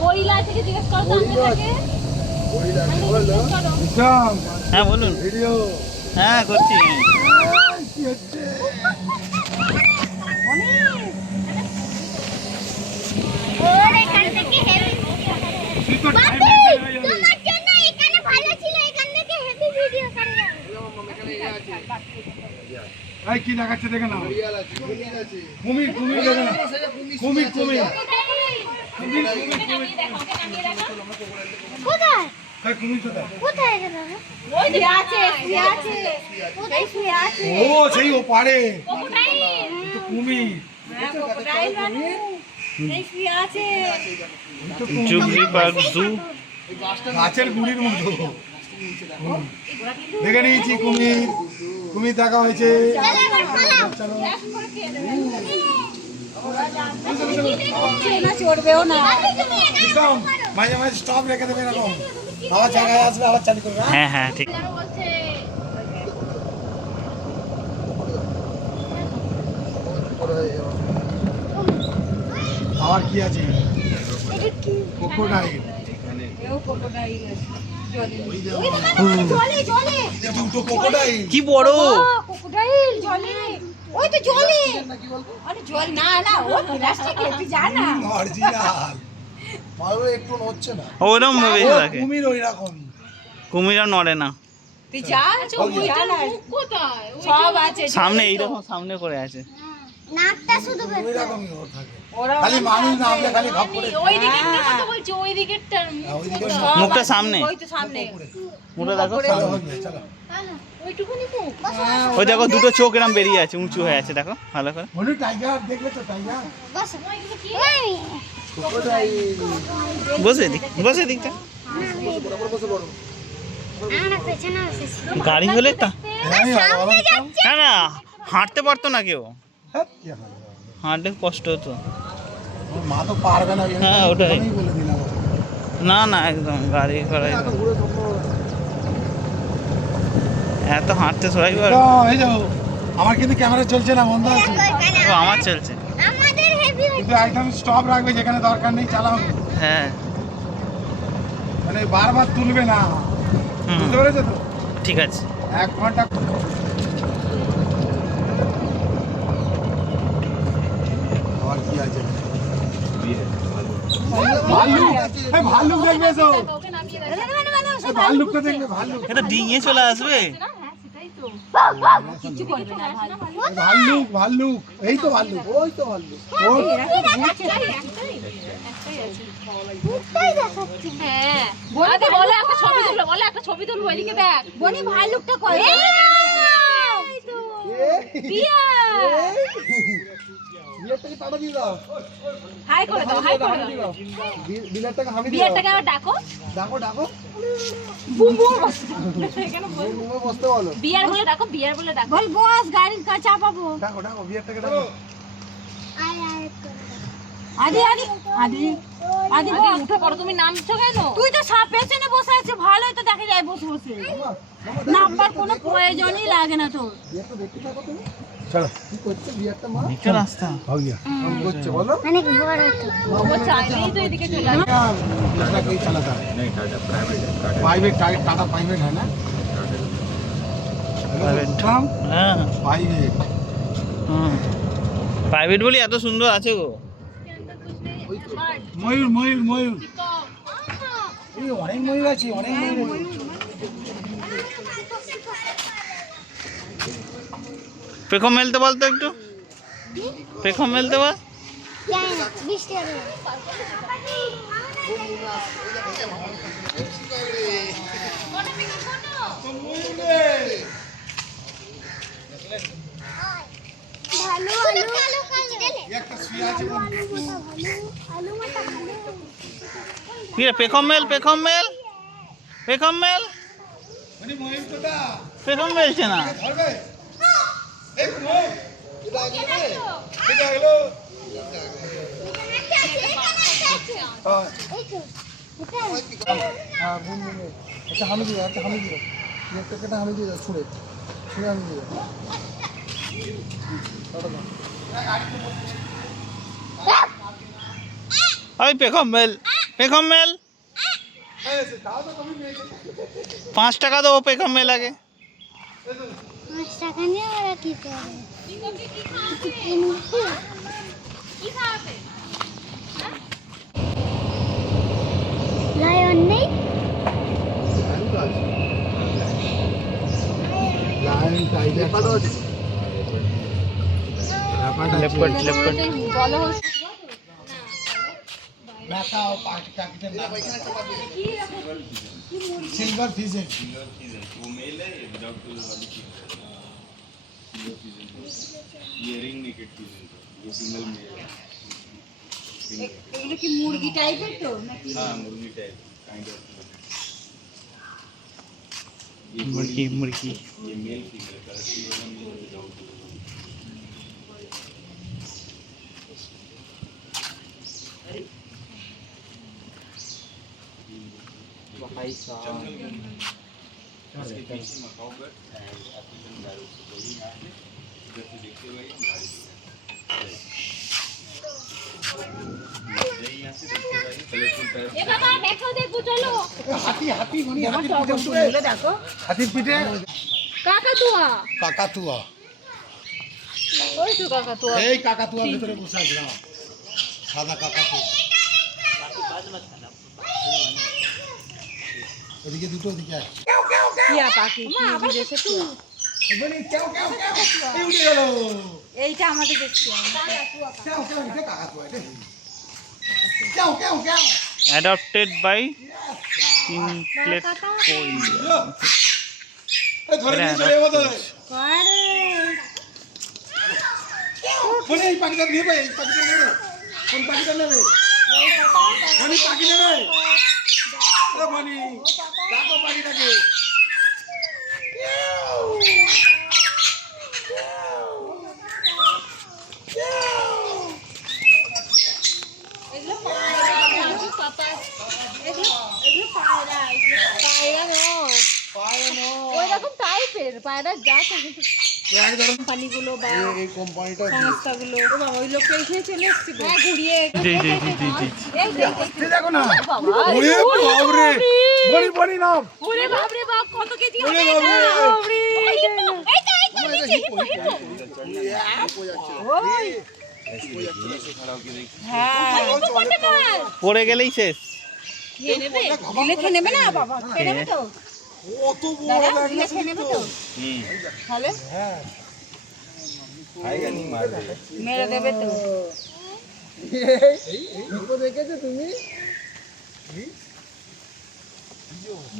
Gorilla থেকে জিজ্ঞেস করো তো আঙ্কেলটাকে। হ্যাঁ বলুন। ভিডিও হ্যাঁ করছি। কি হচ্ছে? ওর এখান থেকে হেভি তুই তো টাইম তোমার জন্য এখানে ভালো ছিল, এখান থেকে হেভি ভিডিও করে যাও। এই কি দেখাচ্ছে দেখে না কুমির কুমির দেখে না কুমির কুমির কোথায় এই কুমির কোথায়? কোথায় গেল? ওই যে আছে, শুয়ে আছে। কোথায় শুয়ে আছে? ও সেই ও পারে ক্রোকোডাইল। তো কুমির হ্যাঁ, ক্রোকোডাইল রানু। এই শুয়ে আছে। জুবলি পার্ক জু। গাছের গুড়ির মতো দেখে নিয়েছি কুমির কুমির দেখা হয়েছে চলো না চড়বেও না। একদম মাঝে মাঝে স্টপ রেখে দেবে এরকম আবার জায়গায় আসবে আবার চালু করবে হ্যাঁ হ্যাঁ ঠিক। বলছে আবার কি আছে এটা কি? ক্রোকোডাইল এও ক্রোকোডাইল আছে। ওই তো জলে জলে। দুটো ক্রোকোডাইল কি বড়! ক্রোকোডাইল জলে। ওই তো জলে। আরে জল না না, ও প্লাস্টিক তুই যা না। অরিজিনাল মারো একটু নড়ছে না ওরম বেশি থাকে। কুমির ওই রকমই কুমিরা নড়ে না। তুই যা, ওই যা না। কোথায়? সব আছে। সামনে এইরকম সামনে করে আছে। নাকটা শুধু বের ওই করে। রকমই ওর থাকে ওরা খালি মানুষ নামলে খালি ঘাপ করে ওই দিকেরটার কথা বলছি, ওই দিকেরটার ওই দিকে মুখটা সামনে। ওই তো সামনে। মুখটা দেখো চলো সামনে। হবে চলো ওইটুকুনি তো। ওই দেখো দুটো চোখ এরম বেরিয়ে আছে, উঁচু হয়ে আছে দেখো ভালো করে। বলু টাইগার দেখলে তো টাইগার বস। বসে দিক বসে দিকটা। আমরা পেছনে বসেছি। গাড়ি হলে তা সামনে যাচ্ছে। না না হাঁটতে পারতো না কেউ, হ্যাঁ কি হবে হাঁটলে কষ্ট হতো। ওর মা তো পারবে না হ্যাঁ, ওটাই। আমি বলে দিলাম না না একদম গাড়ি ঘোড়াই ঘুরে স্বপ্ন এত হাঁটতে সবাই পারবে। এই যাও আমার কিন্তু ক্যামেরা চলছে না বন্ধ আছে ও, আমার চলছে। আমাদের হেভি কিন্তু একদম স্টপ রাখবে যেখানে দরকার নেই চালাও হ্যাঁ মানে বারবার তুলবে না হুম বুঝতে পেরেছো তো ঠিক আছে। 1 ঘন্টা আর কি আছে ভাল্লুক এই ভাল্লুক দেখবে তো ওকে নামিয়ে দাও। এই ভাল্লুকটা দেখবে ভাল্লুক এটা ডিঙিয়ে চলে আসবে। হ্যাঁ সেটাই তো। কিছু করবে না ভালো। এই ভাল্লুক ভাল্লুক এই তো ভাল্লুক ওই তো ভাল্লুক ও একটাই আছে। মুখটাই দেখাচ্ছে। হ্যাঁ। আরে বলে একটা ছবি তুলবো, বলে একটা ছবি তুলবো, এদিকে দেখ। বনি ভালুকটা কই? এই তো। বিয়া। বিলেটটাকে টাটা দিয়ে দাও হাই করে দাও, হাই করে দাও। বিলেটটাকে হামি দিয়ে বিয়ারটাকে আবার ডাকো। ডাকো ডাকো বুম বুম বসে। এখানে বল। রুমে বসতে বলো বিয়ার বলে ডাকো, বিয়ার বলে ডাকো। বল বস, গাড়ির কাছে চাপাবো। ডাকো ডাকো বিলেটটাকে ডাকো আয় আয় করে। আদি আদি আদি আদি উঠে পড়ো, তুমি নামছো কেন? তুই তো পেছনে বসে আছিস, ভালোই তো দেখা যায় বসে বসে। নামবার কোনো প্রয়োজনই লাগে না তোর। বিয়েটা দেখতে থাকো তুমি চলো কি করছে বিয়েটা মা দিকটা রাস্তা हो गया हम করছে বলো অনেক বড় তো। ও চাইলেই তো এদিকে চলে আসে। दूसरा कोई चलाता है नहीं टाटा प्राइवेट टाटा प्राइवेट है ना Private। काम হ্যাঁ प्राइवेट হুম প্রাইভেট বলি এত সুন্দর আছে গো। ময়ূর ময়ূর ময়ূর এই অনেক ময়ূর আছে অনেক ময়ূর পেখম মেলতে বলতো একটু, পেখম মেলতে বল। জানি না, বৃষ্টি হবে। ভালো ভালো কালো কালো। একটা শুয়ে আছে আলু মাটা ভালো। কি রে পেখম মেল পেখম মেল পেখম মেল মানে ময়ূর কোথা পেখম মেলছে না। ধরবে এই ময়ূর এটা গেল হ্যাঁ বুন বুন একটা হামি দিয়ে একটা হামি দিয়ে একটা হামি দিয়ে ছুঁড়ে ছুঁড়ে হামি দিয়ে ওই পেখম মেল পেখম মেল। 5 টাকা দেবো পেখম মেল আগে। 5 টাকা নিয়ে ওরা কি করে? লায়ন নেই? Leopard leopard. सिल्वर फिश वो मेल है ये विदाउट वाली फिश ये रिंग नेकेड फिश ये सिंगल मेल है এগুলো কি মুরগি টাইপের তো নাকি? हाँ मुर्गी टाइप काइंड ऑफ मुर्गी मुर्गी। ये मेल फीमेल करेक्टली वाला मेल विदाउट इसके पीछे Macau bird and African Barot वही यहाँ पे इधर से देखते हुए हम गाड़ी यही यहाँ से देखते हुए कलरफुल टाइप এ বাবা দেখো দেখো চলো। हाथी हाथी बनी हाथी এগুলো দেখো। हाथी पीठे কাকাতুয়া। কাকাতুয়া ওই তো কাকাতুয়া। এই কাকাতুয়ার ভিতরে বসে আছে না সাদা কাকাতুয়া ওদিকে দুটো ওদিকে আছে টিয়া পাখি কি বিদেশে টিয়া। বলি কেউ কেউ কেউ এই উড়ে গেল এইটা আমাদের দেখছি কেউ কেউ এটা কাকাতুয়া এটা কেউ কেউ কেউ অ্যাডপ্টেড বাই কিংপ্লেট কোরিয়া। এই ধরে নিয়ে চলে যাবো তো আরে বলি এই পাখিটা নিয়ে ভাই এই পাখিটা নেবে কোন পাখিটা নেবে বলি পাখি নেবে ও বলি ডাকো পাখিটাকে এগুলো পায়রা পাতা এগুলো পায়রা পায়রা নো ওই রকম টাইপের পায়রা জাত কিন্তু একদম কোম্পানিগুলো বা এই কোম্পানিটা সংস্থাগুলো ও বাবা ওই লোকটা এখানে চলে এসেছে হ্যাঁ ঘুরিয়ে জি জি জি জি জি। এই আসতে দেখো না ওরে বাবরে বলি বলি নাম ওরে বাপ রে বাপ কত কেজি ওরে হবে বাবরে। এই তো ওই হ্যাঁ পড়ে গেলেই শেষ। খেয়ে নেবে দিলে খেয়ে নেবে না বাবা খেয়ে নেবে তো কত বড় দাদা দিলে খেয়ে নেবে তো তাহলে হ্যাঁ खाएगा नहीं मार देगा মেরে দেবে তো এইগুলো দেখেছো তুমি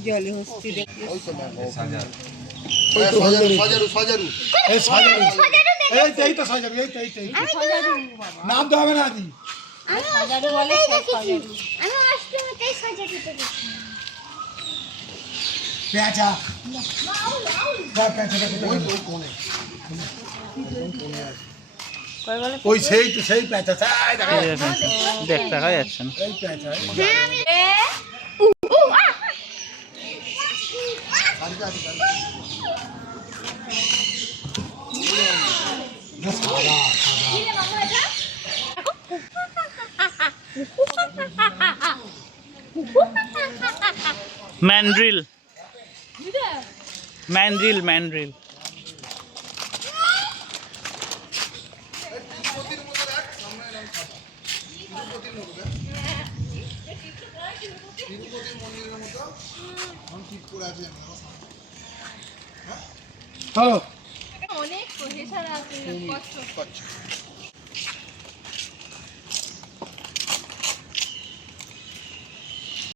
জলে হস্তি দেখে এই সাজারু এই তো সাজারু এই নাম তো হবে না দি হাজারে বলে দেখেছি আমি আসতে মতেই সাজা দিতে দেখি পেঁচা যা পেঁচাটা কোনে কই বলে ওই সেই তো সেই পেঁচা চাই দেখা এই দেখেন, দেখ দেখা যাচ্ছে না। এই পেঁচা হ্যাঁ আমি এ সাদা ম্যান্ড্রিল ম্যান্ড্রিল ম্যান্ড্রিল। চলো অনেক প্রেশার আছে কষ্ট